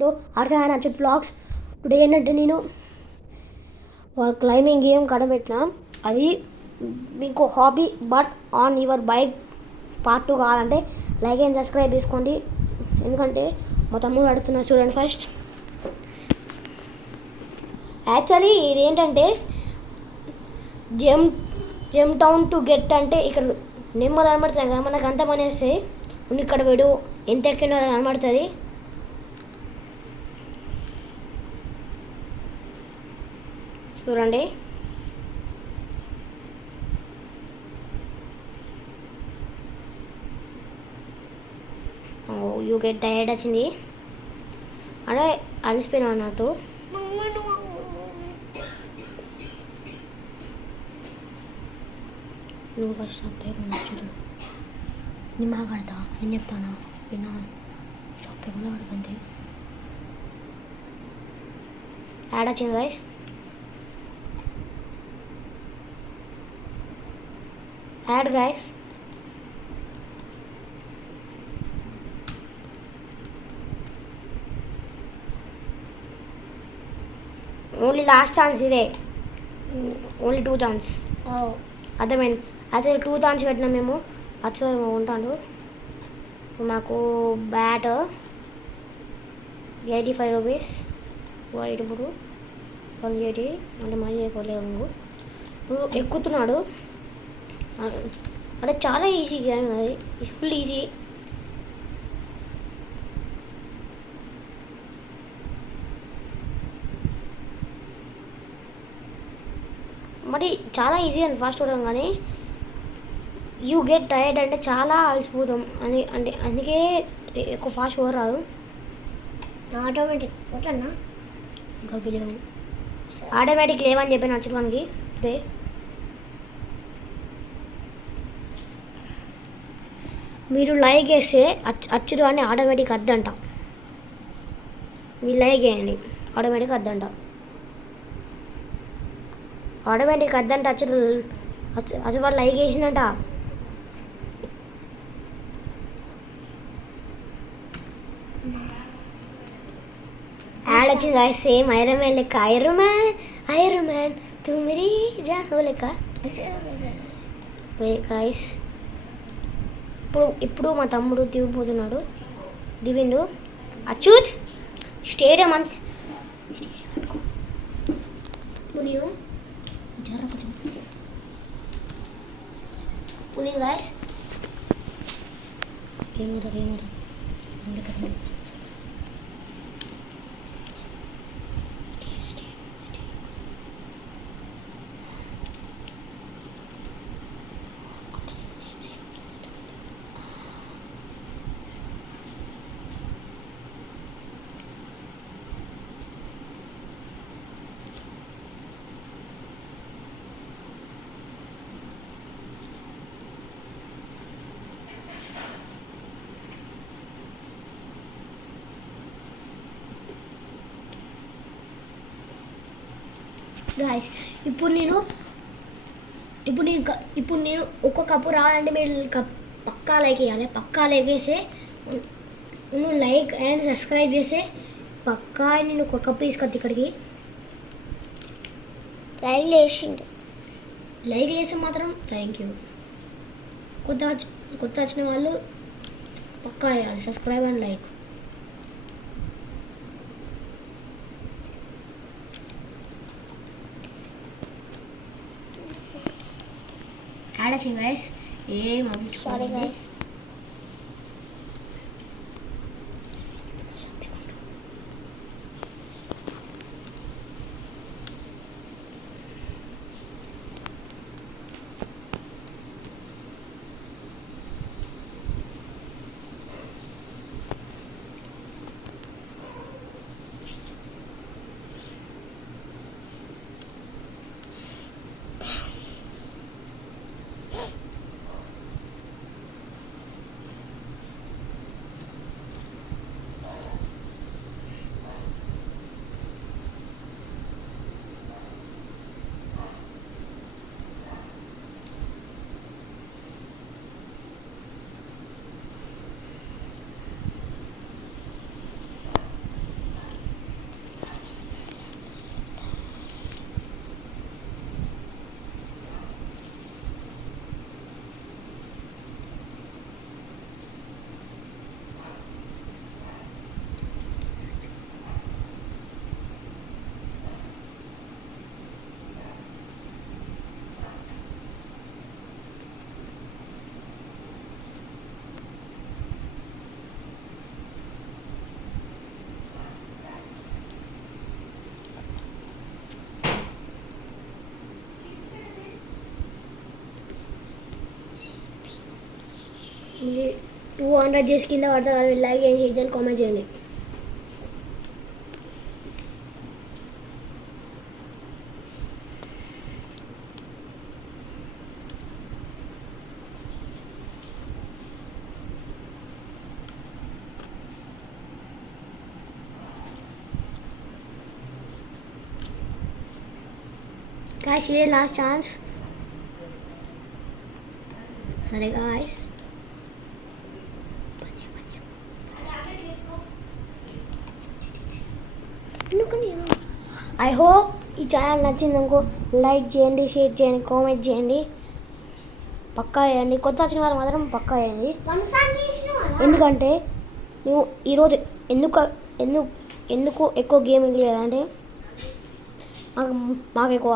టు అర్చన Achyut vlogs. Today ఏంటంటే నేను climbing game కనబెట్టిన, అది మీకు hobby but on your bike part 2 కావాలంటే లైక్ అండ్ సబ్స్క్రైబ్ చేసుకోండి. ఎందుకంటే మా తమ్ముడు అడుగుతున్నా చూడండి. ఫస్ట్ యాక్చువల్లీ ఇదేంటంటే జమ్ డౌన్ టు గెట్ అంటే ఇక్కడ నెమ్మలు కనబడుతుంది కదా, మనకు అంత పని వేస్తే ఇక్కడ వీడు ఎంత ఎక్కినో కనబడుతుంది. చూడండి, యూ గెట్ టైర్డ్ వచ్చింది అంటే అలసిపోయినా అన్నట్టు. నువ్వు ఫస్ట్ సప్పేకుండా చూడు, నిమ్మ కడతా నేను చెప్తానా విన్నా, సప్పేకుండా కడుతుంది. యాడ్ వచ్చింది guys. Add guys. Only last chance ఇదే, ఓన్లీ 2 ఛాన్స్. అర్థమైంది. అసలు 2 ఛాన్స్ పెట్టినాం మేము. అసలు ఉంటాడు మాకు బ్యాట్ 85 రూపీస్, వైట్ ఇప్పుడు 180 అంటే మనీ ఎక్కువలేవు. ఇప్పుడు ఎక్కుతున్నాడు అంటే చాలా ఈజీ గేమ్, అది ఫుల్ ఈజీ. మరి చాలా ఈజీ అని ఫాస్ట్ చూడడం, కానీ యూ గెట్ టైర్డ్ అంటే చాలా అలసిపోతాం అని, అంటే అందుకే ఎక్కువ ఫాస్ట్ ఓవర్ రాదు. ఆటోమేటిక్ ఓకేనా, గవి లేవు, ఆటోమేటిక్ లేవని చెప్పి నచ్చదు మనకి. ఇప్పుడే మీరు లైక్ వేస్తే అచ్చుడు అని ఆటోమేటిక్ అద్దంట. మీరు లైక్ వేయండి, ఆటోమేటిక్ అద్దంట. ఆటోమేటిక్ అద్దంట అచ్చుడు. అసలు వాళ్ళు లైక్ వేసిందంట. యాడ్ వచ్చింది గాయస్, సేమ్ ఐరన్ మ్యాన్ లెక్క. ఐరన్ మ్యాన్ తుమ్మిరి జాహో లెక్క గాయస్. ఇప్పుడు మా తమ్ముడు దిగిపోతున్నాడు, దివిండు. అచ్యుత్ స్టేడియం అంత నేను పులింగ్ గాయస్. గాయస్ ఇప్పుడు నేను ఒక్క కప్పు రావాలంటే మీరు పక్కా లైక్ వేయాలి. పక్కా లైక్ వేస్తే, నువ్వు లైక్ అండ్ సబ్స్క్రైబ్ చేస్తే పక్కా నేను ఒక కప్పు తీసుకొద్ది ఇక్కడికి. లైక్ చేసిండు, లైక్ చేస్తే మాత్రం థ్యాంక్ యూ. కొత్త వచ్చిన వాళ్ళు పక్కా వేయాలి సబ్స్క్రైబ్ అండ్ లైక్. యాడ్ వచ్చింది గైస్. Sorry guys. 200 చేసి కింద పడతా కానీ లైక్ చేసి ఇచ్చాను కామెంట్ చేయండి. Guys, ఇదే లాస్ట్ ఛాన్స్. సరే గాయస్, ఐ హోప్ ఈ ఛానల్ నచ్చింది అనుకో లైక్ చేయండి, షేర్ చేయండి, కామెంట్ చేయండి, పక్కా చేయండి. కొత్త వచ్చిన వారు మాత్రం పక్కా చేయండి. ఎందుకంటే నువ్వు ఈరోజు ఎందుకు ఎక్కువ గేమ్ ఇవ్వలేదు అంటే మాకు ఎక్కువ